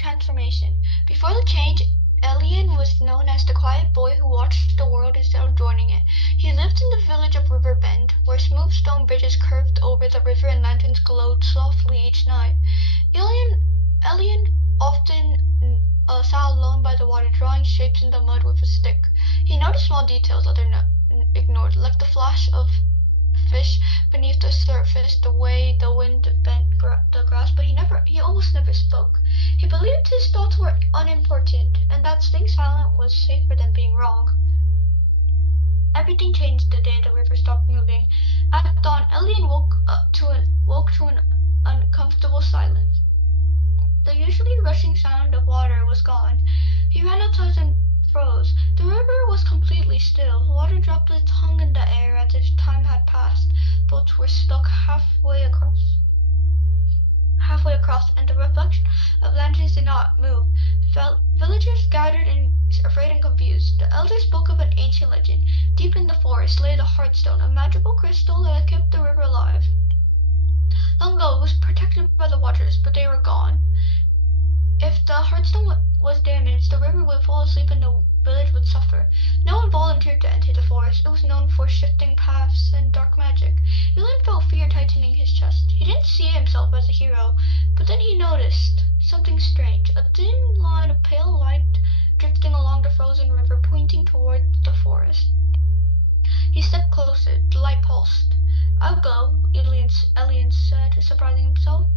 transformation. Before the change, Elian was known as the quiet boy who watched the world instead of joining it. He lived in the village of River Bend, where smooth stone bridges curved over the river and lanterns glowed softly each night. Elian often sat alone by the water, drawing shapes in the mud with a stick. He noticed small details others ignored, like the flash of fish beneath the surface, the way the wind bent the grass, but he almost never spoke. He believed his thoughts were unimportant, and that staying silent was safer than being wrong. Everything changed the day the river stopped moving. At dawn, Elian woke to an uncomfortable silence. The usually rushing sound of water was gone. He ran outside and froze. The river was completely still. Water droplets hung in the air as if time had passed. Boats were stuck halfway across, and the reflection of lanterns did not move. Villagers gathered afraid and confused. The elders spoke of an ancient legend. Deep in the forest lay the Heartstone, a magical crystal that kept the river alive. Long ago it was protected by the waters, but they were gone. If the Heartstone was damaged, the river would fall asleep and the village would suffer. No one volunteered to enter the forest. It was known for shifting paths and dark magic. Elian felt fear tightening his chest. He didn't see himself as a hero, but then he noticed something strange. A thin line of pale light drifting along the frozen river, pointing toward the forest. He stepped closer. The light pulsed. "I'll go," Elian said, surprising himself.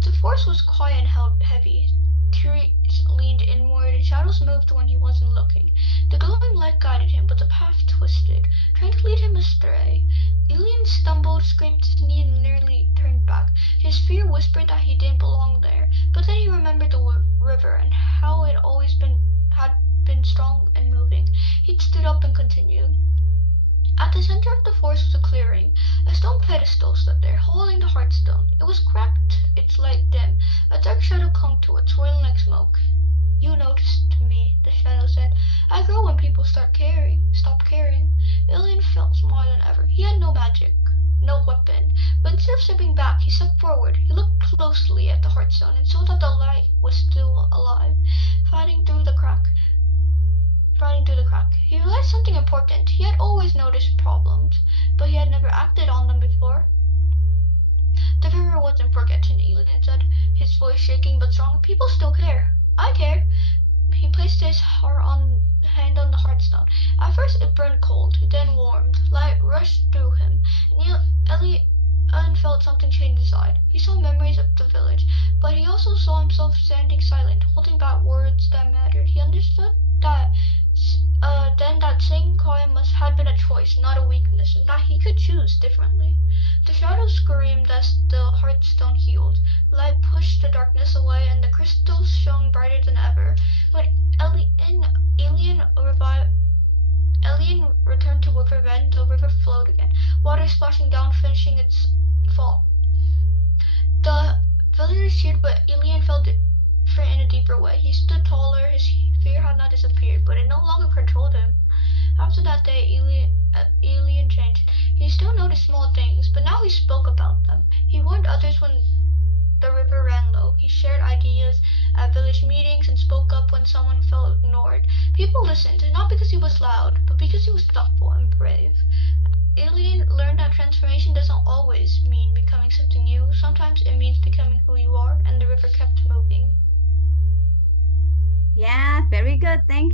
The forest was quiet and heavy. Trees leaned inward, and shadows moved when he wasn't looking. The glowing light guided him, but the path twisted, trying to lead him astray. Elian stumbled, scraped his knee, and nearly turned back. His fear whispered that he didn't belong there, but then he remembered the river and how it had been strong and moving. He stood up and continued. At the center of the forest was a clearing. A stone pedestal stood there, holding the Heartstone. It was cracked, its light dim. A dark shadow clung to it, swirling like smoke. "You noticed me," the shadow said. "I grow when people stop caring." Elian felt smaller than ever. He had no magic, no weapon, but instead of stepping back, he stepped forward. He looked closely at the Heartstone and saw that the light was still alive, fighting through the crack. He realized something important. He had always noticed problems, but he had never acted on them before. "The river wasn't forgotten," Elian said, his voice shaking but strong. "People still care. I care." He placed his hand on the Heartstone. At first it burned cold, then warmed. Light rushed through him, and Elian felt something change inside. He saw memories of the village, but he also saw himself standing silent, holding back words that mattered. He understood that then that saying quiet had been a choice, not a weakness, and that he could choose differently. The shadow screamed as the Heartstone healed. Light pushed the darkness away, and the crystals shone brighter than ever. When Elian returned to River Bend, the river flowed again, water splashing down, finishing its fall. The villagers cheered, but Elian felt different in a deeper way. He stood taller. His fear had not disappeared, but it no longer controlled him. After that day, Elian changed. He still noticed small things, but now he spoke about them. He warned others when the river ran low. He shared ideas at village meetings and spoke up when someone felt ignored. People listened, not because he was loud, but because he was thoughtful and brave. Elian learned that transformation doesn't always mean becoming something new. Sometimes it means becoming who you are, and the river kept moving. Yeah, very good. Thank